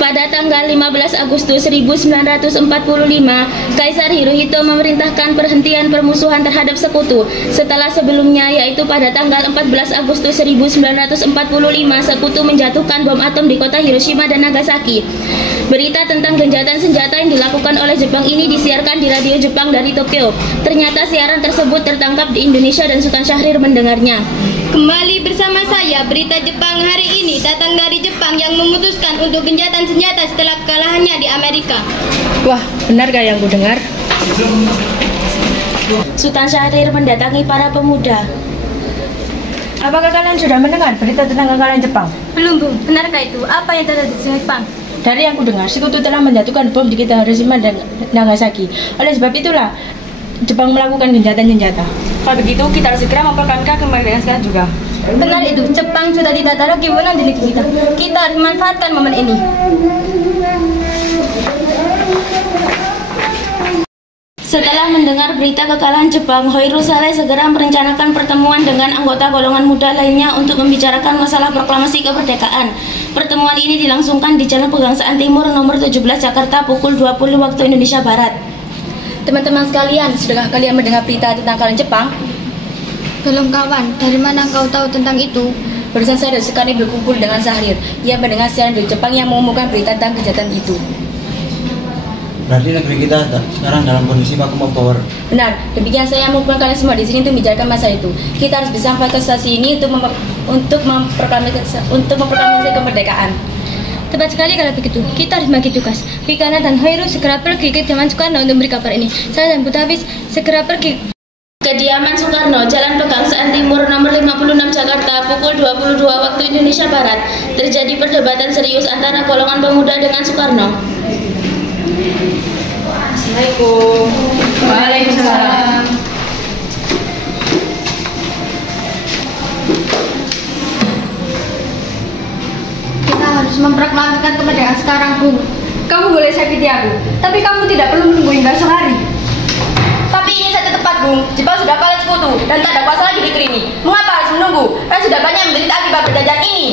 Pada tanggal 15 Agustus 1945, Kaisar Hirohito memerintahkan perhentian permusuhan terhadap sekutu. Setelah sebelumnya, yaitu pada tanggal 14 Agustus 1945, sekutu menjatuhkan bom atom di kota Hiroshima dan Nagasaki. Berita tentang gencatan senjata yang dilakukan oleh Jepang ini disiarkan di radio Jepang dari Tokyo. Ternyata siaran tersebut tertangkap di Indonesia dan Sultan Syahrir mendengarnya. Kembali bersama saya, berita Jepang hari ini datang dari Jepang yang memutuskan untuk gencatan senjata setelah kekalahannya di Amerika. Wah, benar gak yang ku dengar? Sultan Syahrir mendatangi para pemuda. Apakah kalian sudah mendengar berita tentang kekalahan Jepang? Belum, Bung. Benarkah itu? Apa yang terjadi di Jepang? Dari yang ku dengar, sekutu telah menjatuhkan bom di kota Hiroshima dan Nagasaki. Oleh sebab itulah, Jepang melakukan gencatan senjata. Kalau begitu, kita harus segera mempertahankan kemerdekaan sekarang juga. Benar itu, Jepang sudah tidak ada lagi wewenang di negeri kita. Kita harus memanfaatkan momen ini. Setelah mendengar berita kekalahan Jepang, Hoirosare segera merencanakan pertemuan dengan anggota golongan muda lainnya untuk membicarakan masalah proklamasi kemerdekaan. Pertemuan ini dilangsungkan di Jalan Pegangsaan Timur nomor 17 Jakarta pukul 20 waktu Indonesia Barat. Teman-teman sekalian, sudahkah kalian mendengar berita tentang kekalahan Jepang? Belum, kawan. Dari mana kau tahu tentang itu? Barusan saya dan sekali berkumpul dengan Syahrir. Ia mendengar siaran dari Jepang yang mengumumkan berita tentang kejahatan itu. Berarti negeri kita sekarang dalam kondisi vacuum of power. Benar, demikian saya mengumpulkan kalian semua di sini untuk membicarakan masalah itu. Kita harus bisa memanfaatkan situasi ini untuk memproklamasi kemerdekaan. Tepat sekali kalau begitu. Kita harus bagi tugas. Fikana dan Hoiru segera pergi ke kediaman Soekarno untuk memberi kabar ini. Saya dan Butawis segera pergi. Kediaman Soekarno, Jalan Pegangsaan Timur nomor 56 Jakarta pukul 22 waktu Indonesia Barat. Terjadi perdebatan serius antara golongan pemuda dengan Soekarno. Assalamualaikum. Waalaikumsalam. Kita harus memproklamasikan kemerdekaan sekarang, Bung. Kamu boleh sakiti aku, tapi kamu tidak perlu menunggu hingga esok hari. Tapi ini saja tepat, Bung. Jepang sudah kalah sekutu dan tak ada kuasa lagi di negeri ini. Mengapa harus menunggu? Karena sudah banyak menderita akibat perjanjian ini.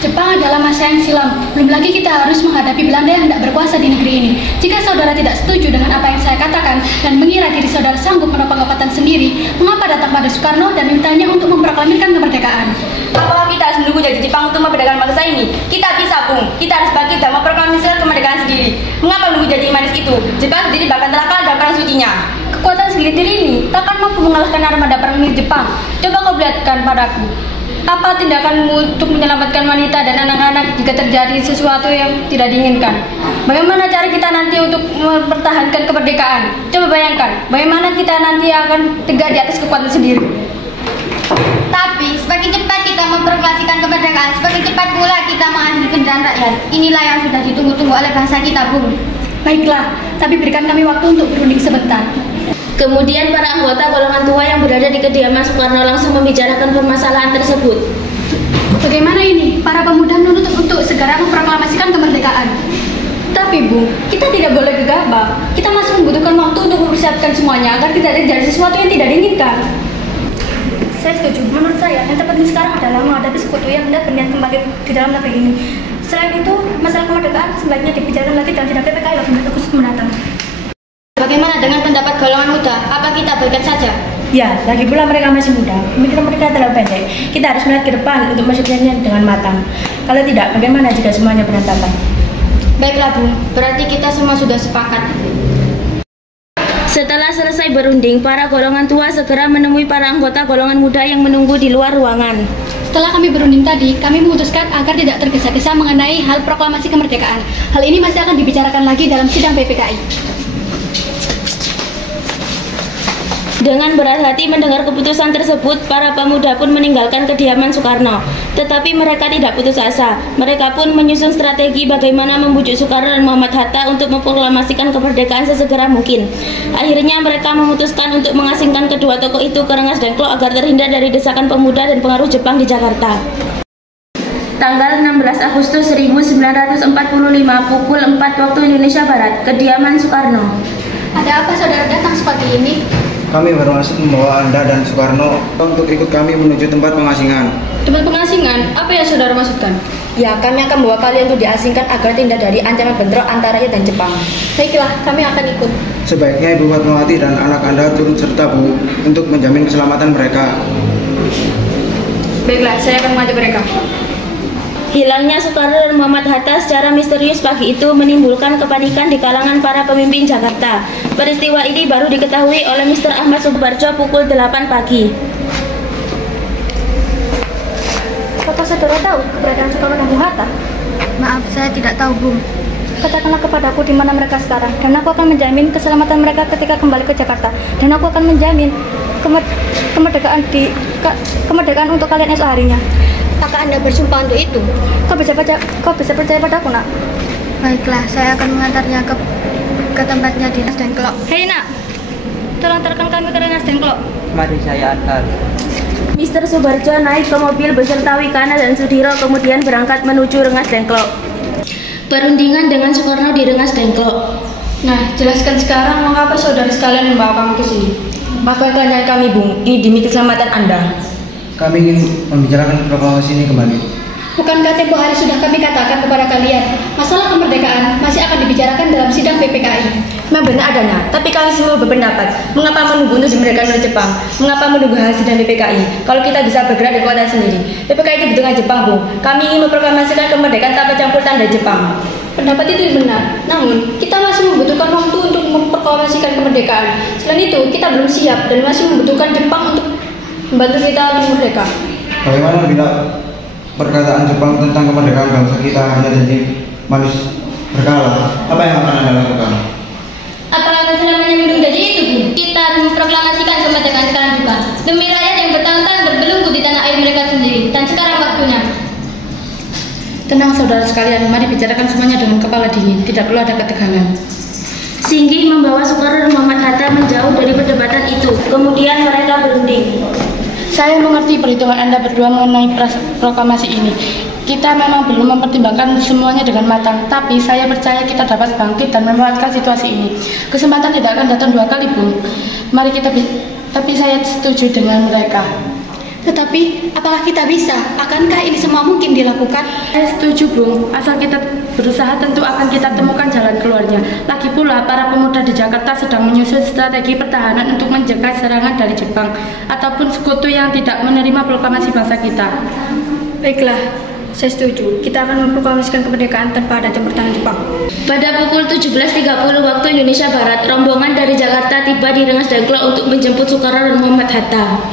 Jepang adalah masa yang silam. Belum lagi kita harus menghadapi Belanda yang tidak berkuasa di negeri ini. Jika saudara tidak setuju dengan apa yang saya katakan dan mengira diri saudara sanggup menopang kekuatan sendiri, mengapa datang pada Soekarno dan mintanya untuk memproklamirkan kemerdekaan? Apakah kita harus menunggu jadi Jepang untuk memerdekakan bangsa ini? Kita bisa, Bung. Kita harus bangkit dan memproklamasikan kemerdekaan sendiri. Mengapa menunggu jadi manis itu? Jepang sendiri bahkan telah kalah dalam perang sucinya. Kekuatan segelintir ini takkan mampu mengalahkan armada perang milik Jepang. Coba kau lihatkan padaku. Apa tindakanmu untuk menyelamatkan wanita dan anak-anak jika terjadi sesuatu yang tidak diinginkan? Bagaimana cara kita nanti untuk mempertahankan kemerdekaan? Coba bayangkan, bagaimana kita nanti akan tegak di atas kekuatan sendiri. Tapi semakin cepat kita memproklamasikan kemerdekaan, semakin cepat pula kita mengakhiri penderitaan rakyat. Inilah yang sudah ditunggu-tunggu oleh bangsa kita, Bung. Baiklah, tapi berikan kami waktu untuk berunding sebentar. Kemudian para anggota golongan tua yang berada di kediaman Soekarno langsung membicarakan permasalahan tersebut. Bagaimana ini? Para pemuda menuntut untuk segera memproklamasikan kemerdekaan. Tapi Bu, kita tidak boleh gegabah. Kita masih membutuhkan waktu untuk mempersiapkan semuanya agar tidak terjadi sesuatu yang tidak diinginkan. Saya setuju. Menurut saya, yang tepat sekarang adalah menghadapi sekutu yang hendak berniat kembali di dalam negeri ini. Selain itu, masalah kemerdekaan sebaiknya dibicarakan lagi dalam sidang PPKI waktu khusus mendatang. Bagaimana dengan pendapat golongan muda? Apa kita boikot saja? Ya, lagi pula mereka masih muda. Pemikiran mereka terlalu pendek. Kita harus melihat ke depan untuk melakukannya dengan matang. Kalau tidak, bagaimana jika semuanya berantakan? Baiklah, Bung. Berarti kita semua sudah sepakat. Setelah selesai berunding, para golongan tua segera menemui para anggota golongan muda yang menunggu di luar ruangan. Setelah kami berunding tadi, kami memutuskan agar tidak tergesa-gesa mengenai hal proklamasi kemerdekaan. Hal ini masih akan dibicarakan lagi dalam sidang PPKI. Dengan berat hati mendengar keputusan tersebut, para pemuda pun meninggalkan kediaman Soekarno. Tetapi mereka tidak putus asa. Mereka pun menyusun strategi bagaimana membujuk Soekarno dan Muhammad Hatta untuk memproklamasikan kemerdekaan sesegera mungkin. Akhirnya mereka memutuskan untuk mengasingkan kedua tokoh itu ke Rengas Dengklok agar terhindar dari desakan pemuda dan pengaruh Jepang di Jakarta. Tanggal 16 Agustus 1945 pukul 4 waktu Indonesia Barat, kediaman Soekarno. Ada apa saudara datang seperti ini? Kami bermaksud membawa Anda dan Soekarno untuk ikut kami menuju tempat pengasingan. Tempat pengasingan? Apa yang saudara maksudkan? Ya, kami akan membawa kalian untuk diasingkan agar tidak dari ancaman bentrok antara rakyat dan Jepang. Baiklah, kami akan ikut. Sebaiknya Ibu Fatmawati dan anak Anda turut serta, Bu, untuk menjamin keselamatan mereka. Baiklah, saya akan mengajak mereka. Hilangnya Soekarno dan Muhammad Hatta secara misterius pagi itu menimbulkan kepanikan di kalangan para pemimpin Jakarta. Peristiwa ini baru diketahui oleh Mr. Ahmad Subarjo pukul 8 pagi. Apakah saudara tahu keberadaan Soekarno dan Bung Hatta? Maaf, saya tidak tahu, Bu. Katakanlah kepadaku di mana mereka sekarang, dan aku akan menjamin keselamatan mereka ketika kembali ke Jakarta. Dan aku akan menjamin kemerdekaan untuk kalian esok harinya. Apakah Anda bersumpah untuk itu? Kau bisa percaya padaku, nak? Baiklah, saya akan mengantarnya ke tempatnya Dinas Dengklok. Hei, nak, tolong antarkan kami ke Dinas Dengklok. Mari saya antar. Mr. Subarjo naik ke mobil beserta Wikana dan Sudiro kemudian berangkat menuju Rengas Dengklok. Perundingan dengan Soekarno di Rengas Dengklok. Nah, jelaskan sekarang mengapa saudara sekalian membawa kami ke sini. Maafkan kerajaan kami, Bung. Ini demi keselamatan Anda. Kami ingin membicarakan proklamasi ini kembali. Bukankah tempo hari sudah kami katakan kepada kalian, masalah kemerdekaan masih akan dibicarakan dalam sidang PPKI? Memang benar adanya, tapi kami semua berpendapat, mengapa menunggu untuk dimerdekakan oleh Jepang? Mengapa menunggu hasil dan PPKI? Kalau kita bisa bergerak dari kekuatan sendiri. PPKI itu dengan Jepang, Bung. Kami ingin memproklamasikan kemerdekaan tanpa campur tangan dari Jepang. Pendapat itu benar, namun kita masih membutuhkan waktu untuk memproklamasikan kemerdekaan. Selain itu, kita belum siap dan masih membutuhkan Jepang untuk membantu kita lebih merdeka. Bagaimana bila perkataan Jepang tentang kemerdekaan bangsa kita hanya janji manis berkala? Apa yang akan Anda lakukan? Apakah selamanya minum janji itu, Bu? Kita harus memproklamasikan kemerdekaan sekarang juga. Demi rakyat yang bertahun-tahun berbelenggu di tanah air mereka sendiri. Dan sekarang waktunya. Tenang saudara sekalian, mari bicarakan semuanya dengan kepala dingin. Tidak perlu ada ketegangan. Singgih membawa Soekarno dan Muhammad Hatta menjauh dari perdebatan itu. Kemudian mereka berunding. Saya mengerti perhitungan Anda berdua mengenai proklamasi ini. Kita memang belum mempertimbangkan semuanya dengan matang, tapi saya percaya kita dapat bangkit dan memanfaatkan situasi ini. Kesempatan tidak akan datang dua kali, Bung. Mari kita tapi saya setuju dengan mereka. Tetapi, apakah kita bisa? Akankah ini semua mungkin dilakukan? Saya setuju, Bung. Asal kita berusaha tentu akan kita temukan jalan keluarnya. Lagi pula, para pemuda di Jakarta sedang menyusun strategi pertahanan untuk mencegah serangan dari Jepang ataupun sekutu yang tidak menerima proklamasi bangsa kita. Baiklah, saya setuju. Kita akan memproklamasikan kemerdekaan tanpa ada campur tangan Jepang. Pada pukul 17.30 waktu Indonesia Barat, rombongan dari Jakarta tiba di Rengas Dengklok untuk menjemput Soekarno dan Muhammad Hatta.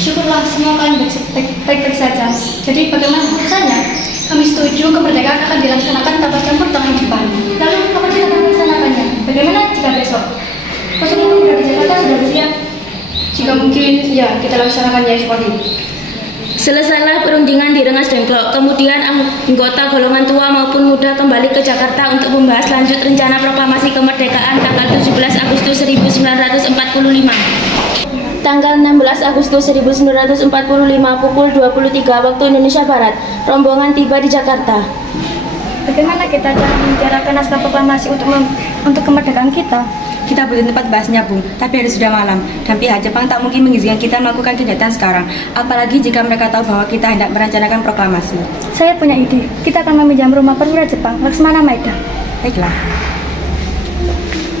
Syukurlah semua kalian baik-baik saja. Jadi bagaimana keputusannya? Kami setuju kemerdekaan akan dilaksanakan tanpa campur tangan Jepang. Lalu kapan kita akan melaksanakannya? Bagaimana jika besok? Pasukan dari Jakarta sudah bersiap? Jika mungkin, ya kita laksanakannya esok pagi. Selesailah perundingan di Rengas Dengklok. Kemudian anggota golongan tua maupun muda kembali ke Jakarta untuk membahas lanjut rencana proklamasi kemerdekaan tanggal 17 Agustus 1945. Tanggal 16 Agustus 1945 pukul 23 waktu Indonesia Barat, rombongan tiba di Jakarta. Bagaimana kita cara membicarakan naskah proklamasi untuk kemerdekaan kita? Kita butuh tempat bahasnya, Bung, tapi hari sudah malam dan pihak Jepang tak mungkin mengizinkan kita melakukan kegiatan sekarang, apalagi jika mereka tahu bahwa kita hendak merencanakan proklamasi. Saya punya ide. Kita akan meminjam rumah perwira Jepang, Laksmana Maeda. Baiklah.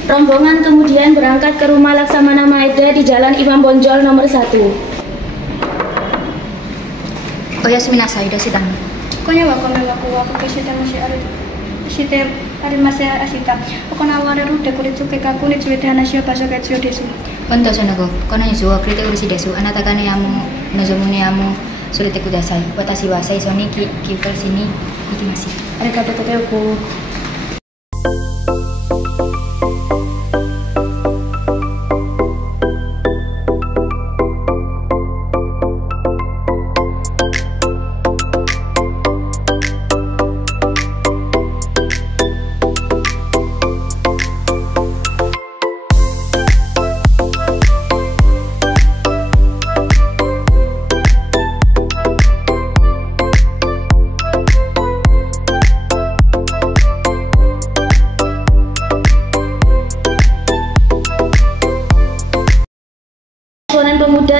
Rombongan kemudian berangkat ke rumah Laksamana Maeda di Jalan Imam Bonjol nomor 1. Oyasuminasai, desidang. Konya wa aku kishite mashi aru. Kishite arimase ashita. Okonawareru dekoritsuke kaku ni tsuite hanashi o baso ga tsuyo desu. Honto sonago, kono ni suo kurite urisi desu. Anata ga ne nozomu ne surete kudasai. Watashi wa saisou ni kyūkai ni ikimasu. Arigatou gozaimasu.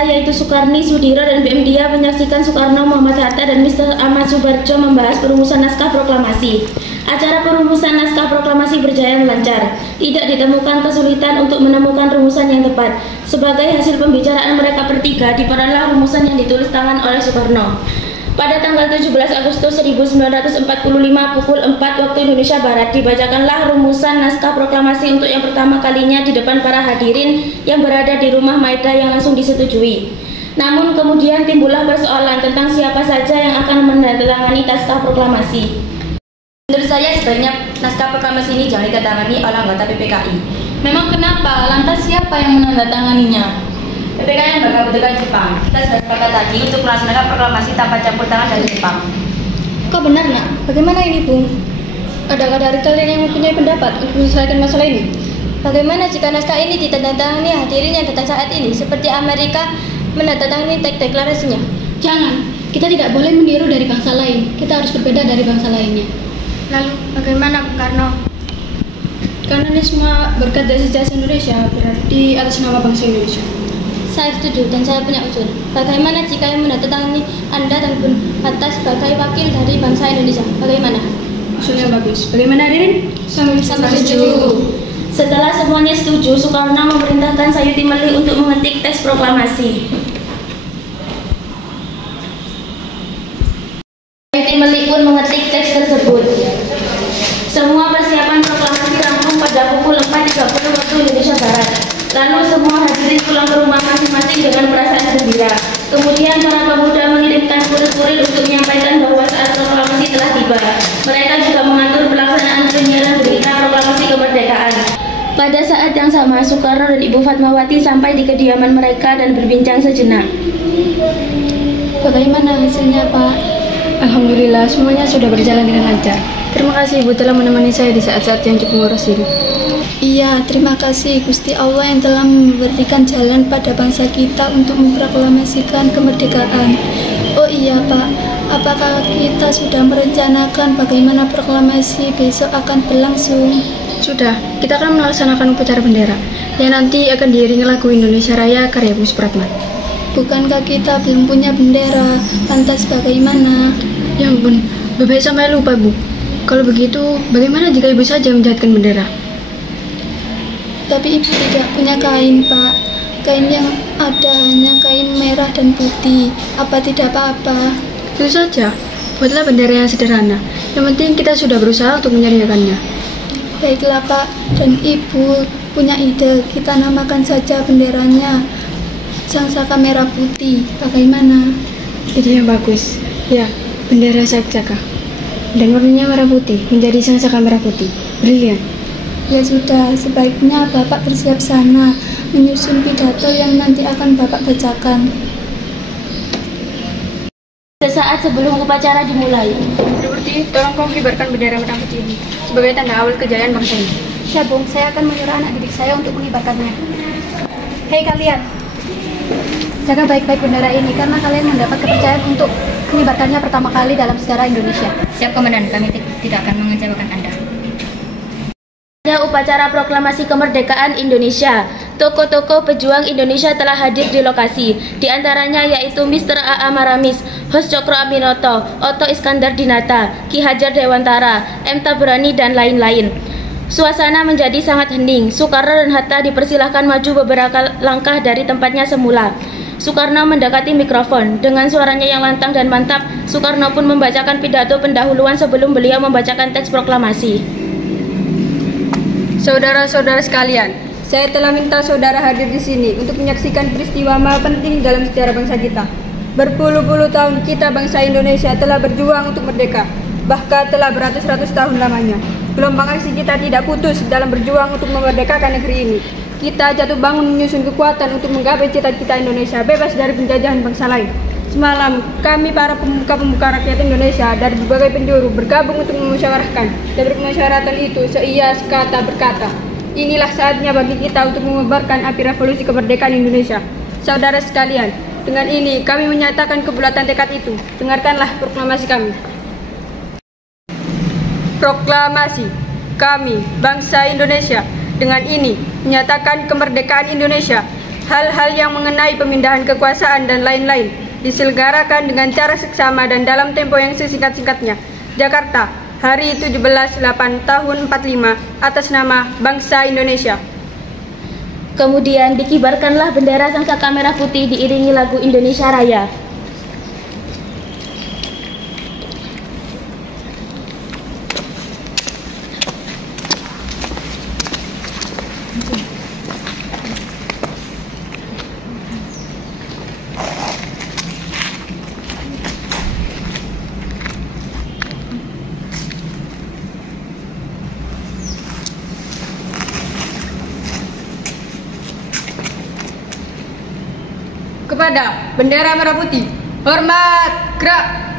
kita yaitu Soekarni, Sudiro, dan BM Dia menyaksikan Soekarno, Muhammad Hatta, dan Mr. Ahmad Subarjo membahas perumusan naskah proklamasi. Acara perumusan naskah proklamasi berjalan lancar. Tidak ditemukan kesulitan untuk menemukan rumusan yang tepat. Sebagai hasil pembicaraan mereka bertiga, diperolehlah rumusan yang ditulis tangan oleh Soekarno. Pada tanggal 17 Agustus 1945 pukul 4 waktu Indonesia Barat dibacakanlah rumusan naskah proklamasi untuk yang pertama kalinya di depan para hadirin yang berada di rumah Maeda yang langsung disetujui. Namun kemudian timbullah persoalan tentang siapa saja yang akan menandatangani naskah proklamasi. Menurut saya sebaiknya naskah proklamasi ini jangan ditandatangani oleh anggota PPKI. Memang kenapa? Lantas siapa yang menandatanganinya? PPKI yang bakal butuhkan Jepang. Kita sudah sepakat tadi untuk melaksanakan proklamasi tanpa campur tangan dari Jepang. Kok benar, Nak? Bagaimana ini, Bung? Adakah dari kalian yang mempunyai pendapat untuk menyelesaikan masalah ini? Bagaimana jika naskah ini ditandatangani hadirin yang datang saat ini, seperti Amerika menandatangani teks deklarasinya? Jangan, kita tidak boleh meniru dari bangsa lain. Kita harus berbeda dari bangsa lainnya. Lalu, bagaimana Bung Karno? Karena ini semua berkat dari sejarah Indonesia, berarti atas nama bangsa Indonesia. Saya setuju dan saya punya usul. Bagaimana jika yang menandatangani Anda dan Bung Hatta sebagai wakil dari bangsa Indonesia? Bagaimana? Usulnya bagus. Bagaimana, Ririn? Sama setuju. Setelah semuanya setuju, Soekarno memerintahkan Sayuti Meli untuk mengetik teks proklamasi. Sayuti Meli pun mengetik teks tersebut. Semua persiapan proklamasi rampung pada pukul 4.30 waktu Indonesia Barat. Lalu semua hadirin pulang ke rumah masing-masing dengan perasaan gembira. Kemudian para pemuda mengirimkan kurir-kurir untuk menyampaikan bahwa saat proklamasi telah tiba. Mereka juga mengatur pelaksanaan penyiaran berita proklamasi kemerdekaan. Pada saat yang sama, Soekarno dan Ibu Fatmawati sampai di kediaman mereka dan berbincang sejenak. Bagaimana hasilnya, Pak? Alhamdulillah, semuanya sudah berjalan dengan lancar. Terima kasih Ibu telah menemani saya di saat-saat yang cukup nguras ini. Iya, terima kasih Gusti Allah yang telah memberikan jalan pada bangsa kita untuk memproklamasikan kemerdekaan. Oh iya Pak, apakah kita sudah merencanakan bagaimana proklamasi besok akan berlangsung? Sudah, kita akan melaksanakan upacara bendera yang nanti akan diiringi lagu Indonesia Raya karya Bung Supratman. Bukankah kita belum punya bendera? Lantas bagaimana? Ya ampun, Bapak sampai lupa Bu. Kalau begitu, bagaimana jika Ibu saja menjahitkan bendera? Tapi Ibu tidak punya kain, Pak. Kain yang ada hanya kain merah dan putih. Apa tidak apa-apa? Itu saja, buatlah bendera yang sederhana. Yang penting kita sudah berusaha untuk menyediakannya. Baiklah, Pak. Dan Ibu punya ide. Kita namakan saja benderanya Sangsaka Merah Putih. Bagaimana? Ide yang bagus. Ya, bendera Sangsaka. Dan warnanya merah putih menjadi Sangsaka Merah Putih. Brilian. Ya sudah, sebaiknya Bapak bersiap sana menyusun pidato yang nanti akan Bapak bacakan. Sesaat sebelum upacara dimulai. Berarti, tolong kau kibarkan bendera merah putih ini sebagai tanda awal kejayaan bangsa ini. Ya Bung, saya akan menyuruh anak didik saya untuk mengibarkannya. Hei kalian, jaga baik-baik bendera ini karena kalian mendapat kepercayaan untuk mengibarkannya pertama kali dalam sejarah Indonesia. Siap Komandan, kami tidak akan mengecewakan Anda. Upacara proklamasi kemerdekaan Indonesia. Tokoh-tokoh pejuang Indonesia telah hadir di lokasi. Di antaranya yaitu Mr. A.A. Maramis, Hos Cokro Aminoto, Otto Iskandar Dinata, Ki Hajar Dewantara, M. Tabrani, dan lain-lain. Suasana menjadi sangat hening. Soekarno dan Hatta dipersilahkan maju beberapa langkah dari tempatnya semula. Soekarno mendekati mikrofon. Dengan suaranya yang lantang dan mantap, Soekarno pun membacakan pidato pendahuluan sebelum beliau membacakan teks proklamasi. Saudara-saudara sekalian, saya telah minta saudara hadir di sini untuk menyaksikan peristiwa penting dalam sejarah bangsa kita. Berpuluh-puluh tahun kita bangsa Indonesia telah berjuang untuk merdeka, bahkan telah beratus-ratus tahun lamanya. Gelombang aksi kita tidak putus dalam berjuang untuk memerdekakan negeri ini. Kita jatuh bangun menyusun kekuatan untuk menggapai cita-cita Indonesia bebas dari penjajahan bangsa lain. Semalam, kami para pemuka-pemuka rakyat Indonesia dari berbagai penjuru bergabung untuk memusyawarahkan, dan permusyawaratan itu seia sekata berkata, inilah saatnya bagi kita untuk mengobarkan api revolusi kemerdekaan Indonesia. Saudara sekalian, dengan ini kami menyatakan kebulatan tekad itu. Dengarkanlah proklamasi kami. Proklamasi kami, bangsa Indonesia, dengan ini menyatakan kemerdekaan Indonesia. hal-hal yang mengenai pemindahan kekuasaan dan lain-lain diselenggarakan dengan cara seksama dan dalam tempo yang sesingkat-singkatnya. Jakarta, hari 17/8/45 atas nama bangsa Indonesia. Kemudian dikibarkanlah bendera sangsaka merah putih diiringi lagu Indonesia Raya. Kepada bendera merah putih, hormat, gerak.